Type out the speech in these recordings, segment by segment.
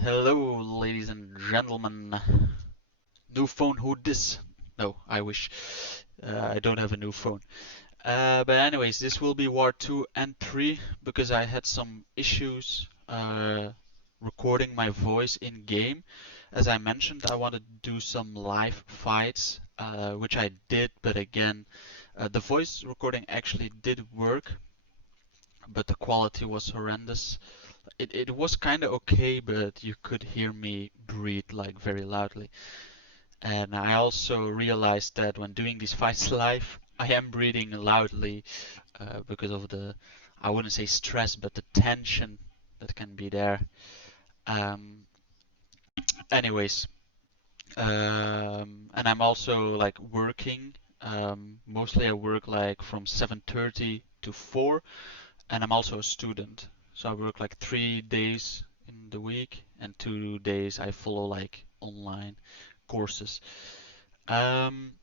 Hello, ladies and gentlemen. New phone, who dis? No, I wish. I don't have a new phone. But anyways, this will be War 2 and 3 because I had some issues recording my voice in game. As I mentioned, I wanted to do some live fights, which I did, but again, the voice recording actually did work, but the quality was horrendous. It was kind of okay, but you could hear me breathe like very loudly. And I also realized that when doing these fights live, I am breathing loudly because of the, I wouldn't say stress, but the tension that can be there. Um, anyways, and I'm also like working. Mostly I work like from 7:30 to 4, and I'm also a student. So I work like 3 days in the week, and 2 days I follow like online courses. Um,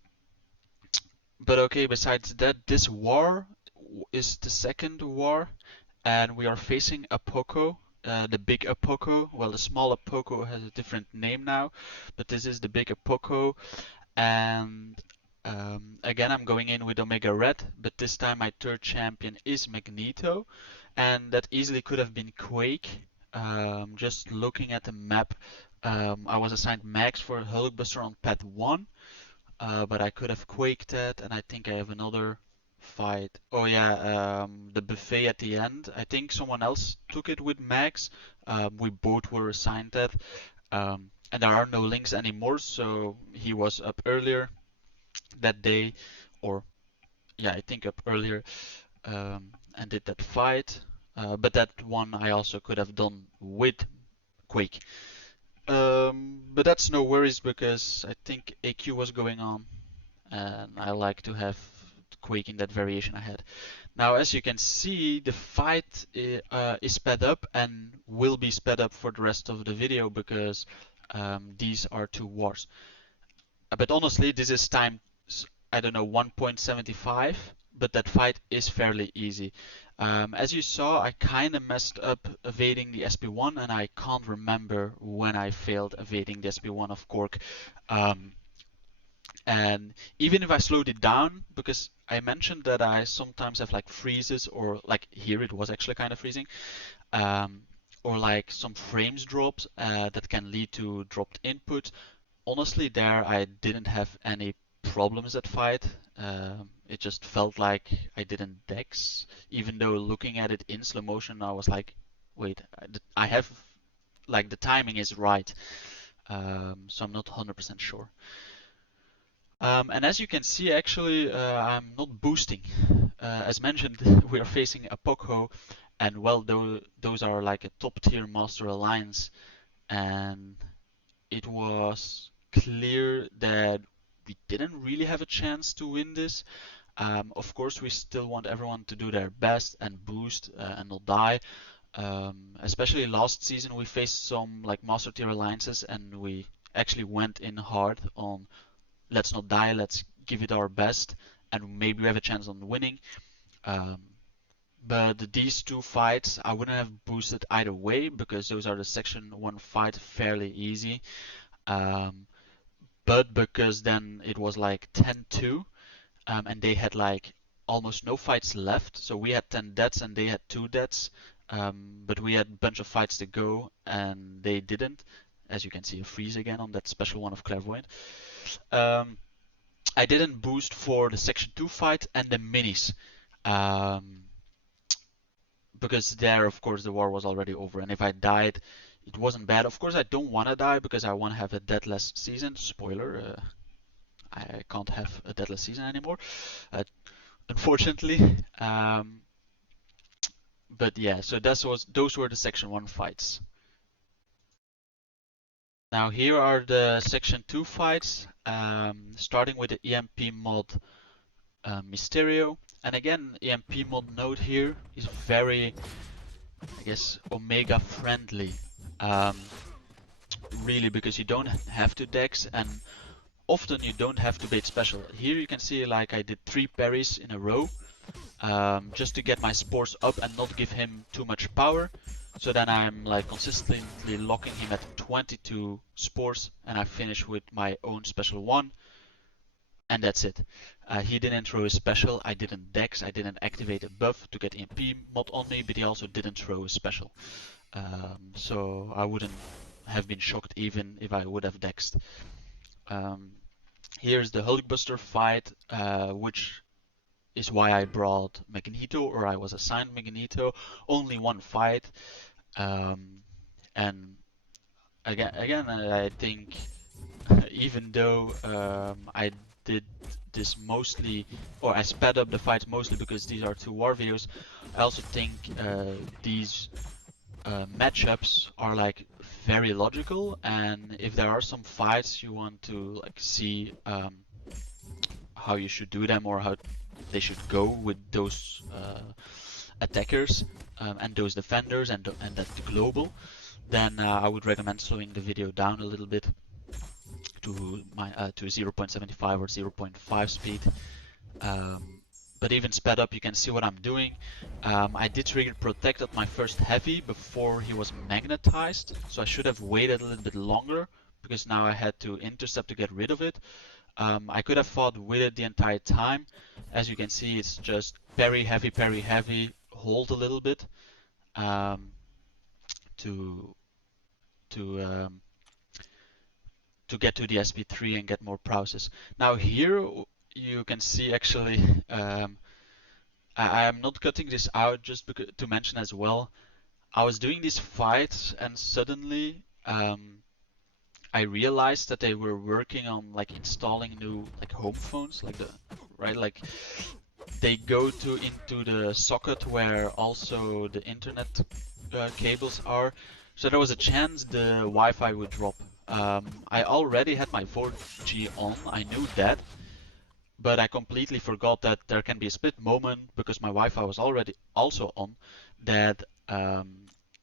but okay, besides that, this war is the second war, and we are facing Apoko, the big Apoko. Well, the small Apoko has a different name now, but this is the big Apoko. And again, I'm going in with Omega Red, but this time my third champion is Magneto, and that easily could have been Quake. Just looking at the map, I was assigned Max for Hulkbuster on pad 1, but I could have Quaked that, and I think I have another fight. Oh yeah, the buffet at the end. I think someone else took it with Max. We both were assigned that. And there are no links anymore, so he was up earlier that day, or yeah, I think up earlier, and did that fight. But that one I also could have done with Quake. But that's no worries because I think AQ was going on, and I like to have Quake in that variation I had. Now, as you can see, the fight is sped up and will be sped up for the rest of the video because these are two wars. But honestly, this is time, I don't know, 1.75, but that fight is fairly easy. As you saw, I kind of messed up evading the SP1, and I can't remember when I failed evading the SP1 of Cork. Um, and even if I slowed it down, because I mentioned that I sometimes have like freezes, or like here it was actually kind of freezing, um, or like some frames drops that can lead to dropped input. Honestly, there I didn't have any problems that fight. It just felt like I didn't dex, even though looking at it in slow motion, I was like, wait, I have, like, the timing is right. So I'm not 100% sure. And as you can see, actually, I'm not boosting. As mentioned, we are facing a Pokho, and well, those are like a top tier Master Alliance, and it was clear that we didn't really have a chance to win this. Of course, we still want everyone to do their best and boost and not die. Especially last season, we faced some like Master tier alliances, and we actually went in hard on let's not die, let's give it our best, and maybe we have a chance on winning. Um, but these two fights, I wouldn't have boosted either way because those are the Section 1 fight, fairly easy. Um, but because then it was like 10-2, and they had like almost no fights left. So we had 10 deaths and they had 2 deaths. But we had a bunch of fights to go and they didn't. As you can see, a freeze again on that special one of Clairvoyant. Um, I didn't boost for the Section 2 fight and the minis. Um, because there, of course, the war was already over. And if I died, it wasn't bad. Of course, I don't want to die because I want to have a deathless season. Spoiler, I can't have a deathless season anymore, unfortunately. But yeah, so those were the Section 1 fights. Now here are the Section 2 fights, starting with the EMP mod Mysterio. And again, EMP mod node here is very, I guess, Omega friendly. Really, because you don't have to dex, and often you don't have to bait special. Here you can see like I did 3 parries in a row, just to get my spores up and not give him too much power. So then I'm like consistently locking him at 22 spores, and I finish with my own special one, and that's it. He didn't throw a special, I didn't dex, I didn't activate a buff to get EMP mod on me, but he also didn't throw a special. So I wouldn't have been shocked even if I would have dexed. Um, Here's the Hulkbuster fight, which is why I brought Magneto, or I was assigned Magneto. Only one fight, and again, I think even though I did this mostly, or I sped up the fights mostly because these are two war videos, I also think these matchups are like very logical, and if there are some fights you want to like see how you should do them or how they should go with those attackers and those defenders and that global, then I would recommend slowing the video down a little bit to 0.75 or 0.5 speed. Um, but even sped up, you can see what I'm doing. I did trigger Protect at my first heavy before he was magnetized, so I should have waited a little bit longer because now I had to intercept to get rid of it. I could have fought with it the entire time. As you can see, it's just parry heavy, hold a little bit um, to to um, to get to the SP3 and get more process. Now here you can see actually, I am not cutting this out just to mention as well. I was doing these fights and suddenly I realized that they were working on like installing new like home phones, like the right like they go to into the socket where also the internet cables are. So there was a chance the Wi-Fi would drop. I already had my 4G on, I knew that, but I completely forgot that there can be a split moment because my Wi-Fi was already also on that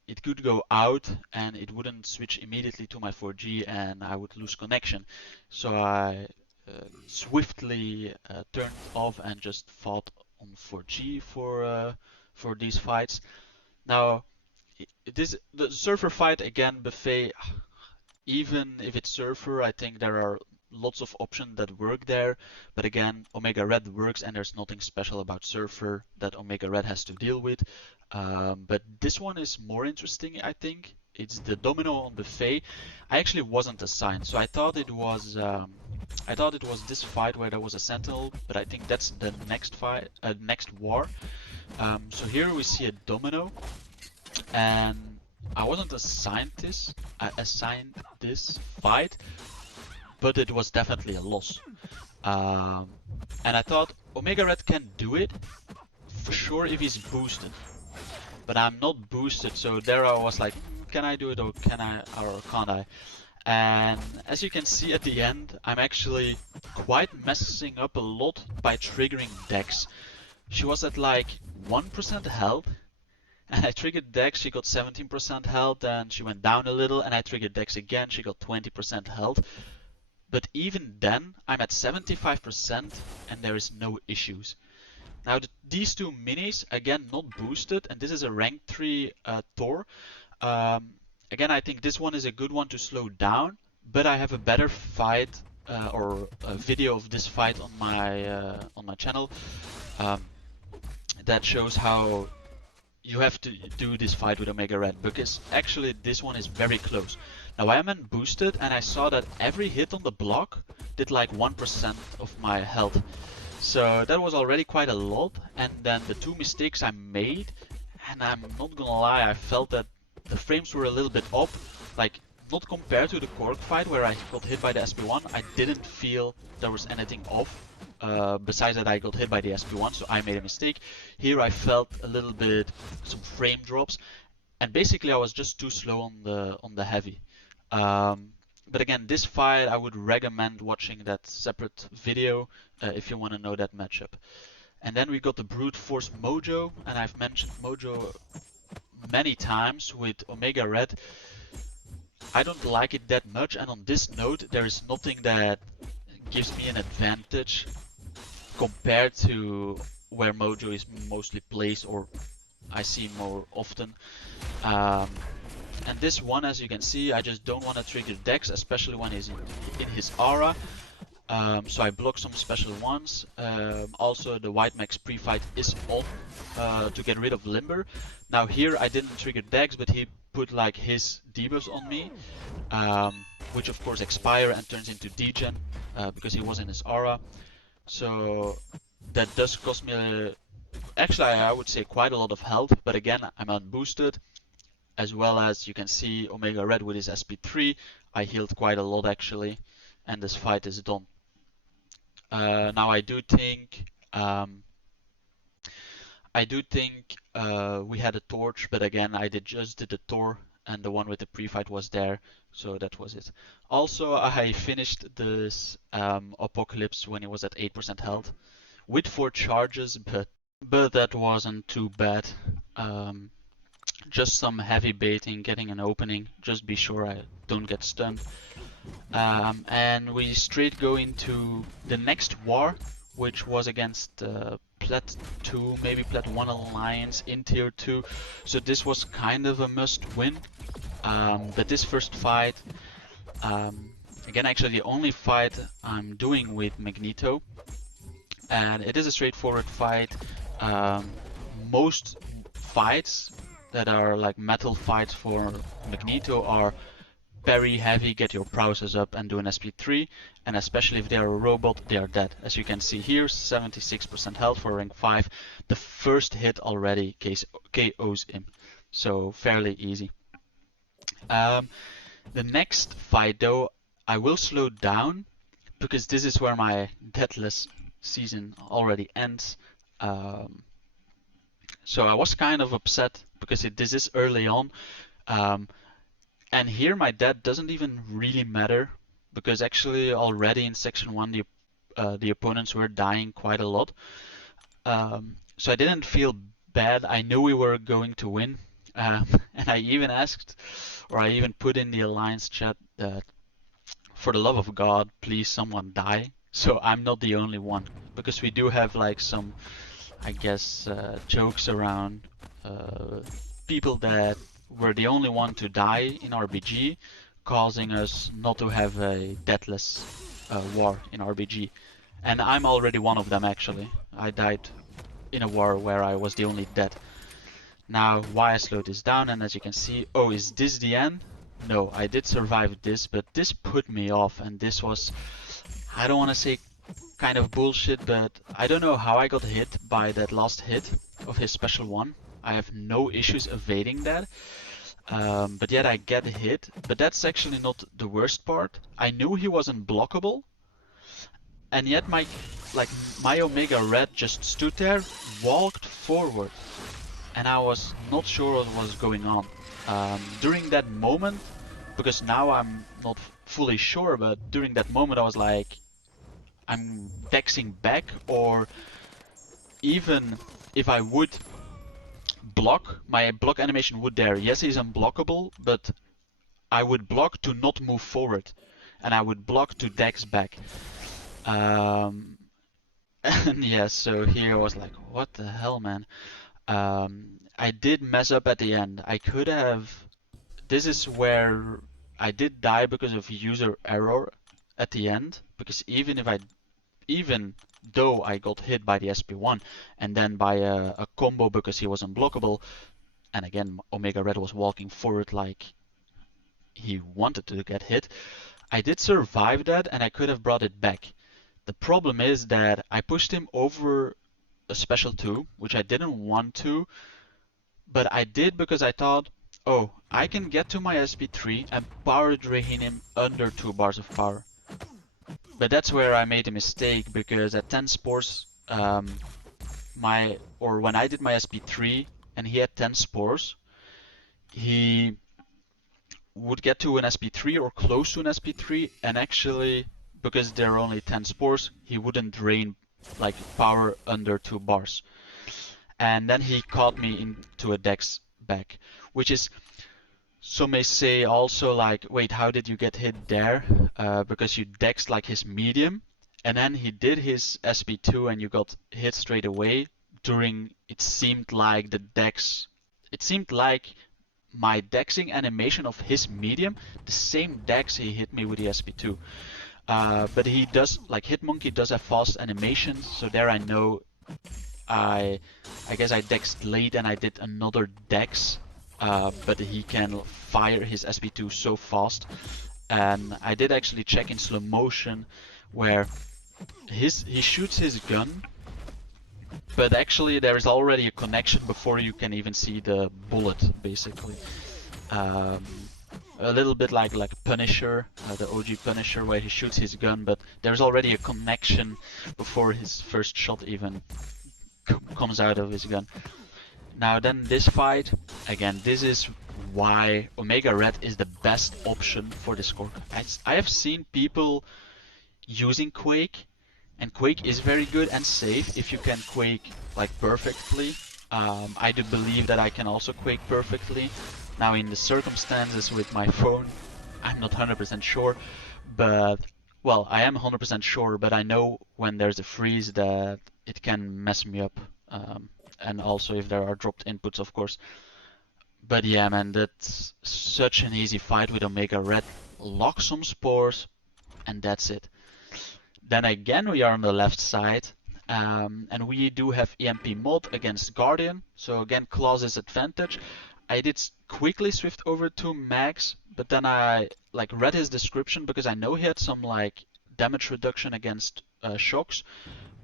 it could go out and it wouldn't switch immediately to my 4G and I would lose connection. So I swiftly turned off and just fought on 4G for these fights. Now, this the surfer fight again, buffet. Even if it's surfer, I think there are lots of options that work there. But again, Omega Red works, and there's nothing special about surfer that Omega Red has to deal with. But this one is more interesting, I think. It's the domino on buffet. I actually wasn't assigned, so I thought it was this fight where there was a sentinel, but I think that's the next fight, next war. So here we see a domino, and I wasn't assigned this fight, but it was definitely a loss. Um, and I thought Omega Red can do it for sure if he's boosted, but I'm not boosted, so there I was like, can I do it or can't I? And as you can see at the end, I'm actually quite messing up a lot by triggering Dex. She was at like 1% health, and I triggered Dex, she got 17% health, and she went down a little, and I triggered Dex again, she got 20% health. But even then, I'm at 75% and there is no issues. Now these two minis, again not boosted, and this is a rank 3 Thor. Again, I think this one is a good one to slow down, but I have a better fight or a video of this fight on my channel um, that shows how you have to do this fight with Omega Red, because actually this one is very close. Now I am unboosted and I saw that every hit on the block did like 1% of my health. So that was already quite a lot, and then the two mistakes I made, and I'm not gonna lie, I felt that the frames were a little bit up, like not compared to the Korg fight where I got hit by the SP1, I didn't feel there was anything off. Besides that I got hit by the SP1, so I made a mistake. Here I felt a little bit some frame drops, and basically I was just too slow on the heavy. But again, this fight I would recommend watching that separate video if you want to know that matchup. And then we got the Brute Force Mojo, and I've mentioned Mojo many times with Omega Red. I don't like it that much, and on this note there is nothing that gives me an advantage compared to where Mojo is mostly placed or I see more often. Um, and this one, as you can see, I just don't want to trigger Dex, especially when he's in his aura. So I block some special ones. Also, the White Max pre-fight is on to get rid of Limber. Now here I didn't trigger Dex, but he put like his debuffs on me, which of course expire and turns into degen because he was in his aura. So that does cost me, actually I would say quite a lot of health, but again I'm unboosted. As well as you can see Omega Red with his SP3, I healed quite a lot actually, and this fight is done. Now I do think we had a torch, but again I just did the Tor, and the one with the pre-fight was there, so that was it. Also, I finished this Apocalypse when he was at 8% health with 4 charges, but that wasn't too bad. Um, just some heavy baiting, getting an opening, just be sure I don't get stunned. And we straight go into the next war, which was against Plat 2, maybe Plat 1 Alliance in Tier 2. So this was kind of a must win. But this first fight, um, again, actually the only fight I'm doing with Magneto, and it is a straightforward fight. Most fights that are like metal fights for Magneto are very heavy, get your prowess up and do an SP3, and especially if they are a robot, they are dead. As you can see here, 76% health for rank 5. The first hit already KOs him, so fairly easy. The next fight though, I will slow down because this is where my deathless season already ends. Um, so I was kind of upset because this is early on. Um, And here my death doesn't even really matter because actually already in section 1 the opponents were dying quite a lot. So I didn't feel bad. I knew we were going to win. And I even asked, or I even put in the Alliance chat that for the love of God, please someone die. So I'm not the only one. Because we do have like some, I guess, jokes around people that were the only one to die in RBG, causing us not to have a deathless war in RBG. And I'm already one of them actually. I died in a war where I was the only dead. Now, why I slowed this down, and as you can see, oh, is this the end? No, I did survive this, but this put me off, and this was, I don't want to say kind of bullshit, but I don't know how I got hit by that last hit of his special one. I have no issues evading that. But yet I get hit. But that's actually not the worst part. I knew he wasn't blockable, and yet my Omega Red just stood there, walked forward, and I was not sure what was going on. During that moment, because now I'm not fully sure, but during that moment I was like, I'm dexing back, or even if I would block, my block animation would there. Yes, he's unblockable, but I would block to not move forward, and I would block to dex back. And yeah, so here I was like, what the hell, man? I did mess up at the end. I could have. This is where I did die because of user error at the end. Because even though I got hit by the SP1 and then by a combo because he was unblockable, and again Omega Red was walking forward like he wanted to get hit, I did survive that and I could have brought it back. The problem is that I pushed him over a special 2, which I didn't want to, but I did because I thought, oh, I can get to my SP3 and power drain him under 2 bars of power. But that's where I made a mistake because at 10 spores, when I did my SP3 and he had 10 spores, he would get to an SP3 or close to an SP3, and actually, because there are only 10 spores, he wouldn't drain like power under 2 bars. And then he caught me into a dex back, which is, some may say also like, wait, how did you get hit there? Because you dexed like his medium, and then he did his SP2 and you got hit straight away during, it seemed like my dexing animation of his medium, the same dex he hit me with the SP2. But he does, like Hitmonkey does have fast animations, so there I know I I guess I dexed late and I did another dex, but he can fire his SP2 so fast. And I did actually check in slow motion where he shoots his gun, but actually there is already a connection before you can even see the bullet, basically. Um, a little bit like Punisher, the OG Punisher, where he shoots his gun, but there's already a connection before his first shot even comes out of his gun. Now then this fight, again, this is why Omega Red is the best option for this score. I have seen people using Quake, and Quake is very good and safe if you can Quake like perfectly. I do believe that I can also Quake perfectly. Now in the circumstances with my phone, I'm not 100% sure, but well, I am 100% sure, but I know when there's a freeze that it can mess me up. And also if there are dropped inputs, of course. But yeah, man, that's such an easy fight with Omega Red. Lock some spores, and that's it. Then again, we are on the left side, and we do have EMP mod against Guardian. So again, Claw's advantage. I did quickly swift over to Max, but then I like read his description because I know he had some like damage reduction against shocks.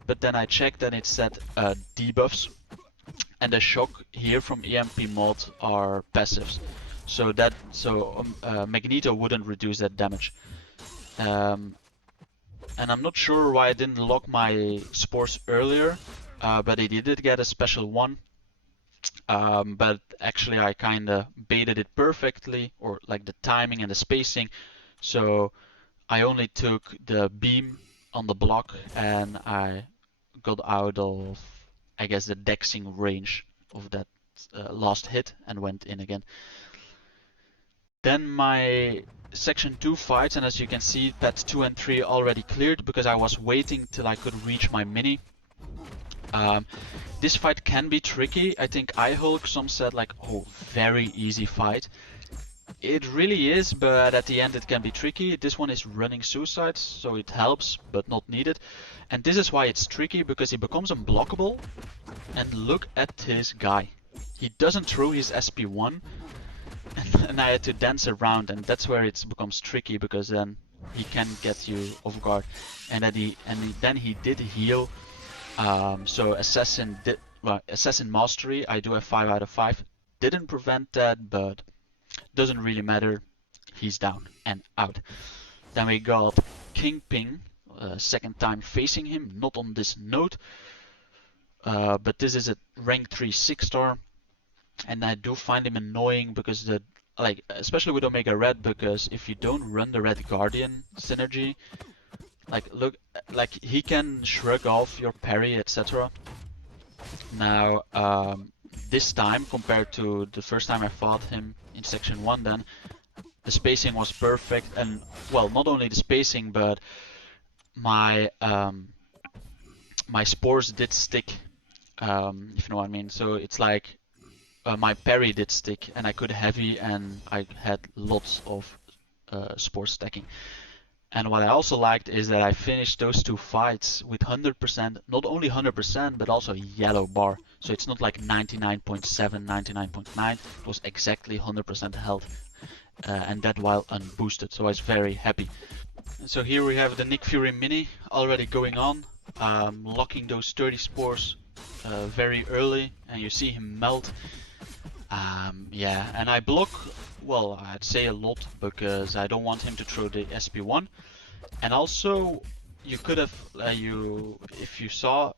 But then I checked and it said debuffs, and the shock here from EMP mod are passives. So Magneto wouldn't reduce that damage. Um, and I'm not sure why I didn't lock my spores earlier, but he did get a special one. But actually I kinda baited it perfectly, or like the timing and the spacing. So I only took the beam on the block and I got out of, I guess, the dexing range of that last hit and went in again. Then my section 2 fights, and as you can see, pads 2 and 3 already cleared because I was waiting till I could reach my mini. This fight can be tricky. I think iHulk, some said like, oh, very easy fight. It really is, but at the end it can be tricky. This one is running suicides, so it helps, but not needed. And this is why it's tricky, because he becomes unblockable. And look at this guy. He doesn't throw his SP1, and I had to dance around, and that's where it becomes tricky, because then he can get you off guard. And then he did heal. So Assassin Mastery, I do have 5 out of 5. Didn't prevent that, but doesn't really matter. He's down and out. Then we got Kingpin, second time facing him, not on this node, but this is a rank 3 6-star, and I do find him annoying because especially with Omega Red, because if you don't run the Red Guardian synergy, like he can shrug off your parry, etc. Now, this time compared to the first time I fought him in section 1, then the spacing was perfect, and well, not only the spacing, but my my spores did stick, if you know what I mean. So it's like my parry did stick, and I could heavy, and I had lots of spore stacking. And what I also liked is that I finished those two fights with 100%, not only 100%, but also yellow bar. So it's not like 99.7, 99.9, it was exactly 100% health, and that while unboosted, so I was very happy. And so here we have the Nick Fury mini already going on, locking those 30 spores very early, and you see him melt. Yeah, and I block, well, I'd say a lot, because I don't want him to throw the SP1. And also, you could have, if you saw,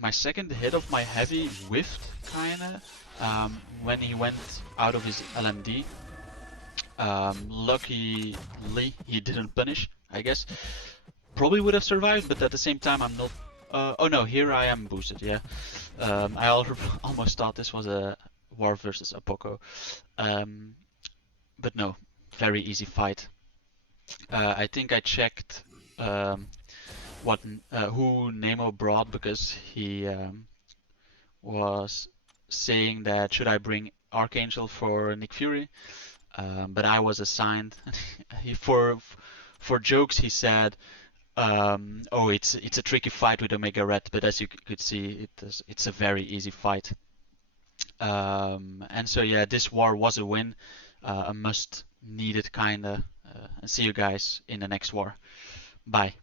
my second hit of my heavy whiffed, kinda, when he went out of his LMD. Luckily, he didn't punish, I guess. Probably would have survived, but at the same time, I'm not. Oh no, here I am boosted, yeah. I almost thought this was a War versus Apoco. Um, but no, very easy fight. I think I checked what who Nemo brought, because he was saying that should I bring Archangel for Nick Fury, but I was assigned. For jokes, he said, "Oh, it's a tricky fight with Omega Red," but as you could see, it's a very easy fight. And so yeah, this war was a win, a must needed kinda. And see you guys in the next war. Bye.